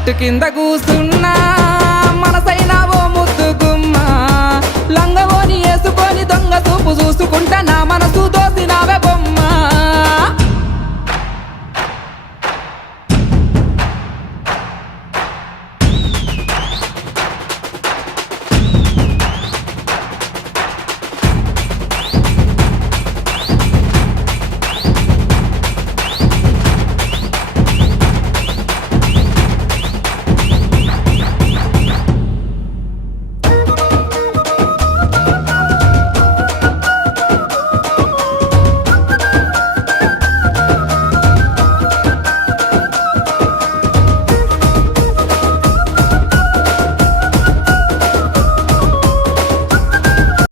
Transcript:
చెట్టు కింద కూసున్నా మనసైనా ఓ ముద్దు గుమ్మ లంగవోని వేసుకొని దొంగ చూపు చూసుకుంటా నా మనసు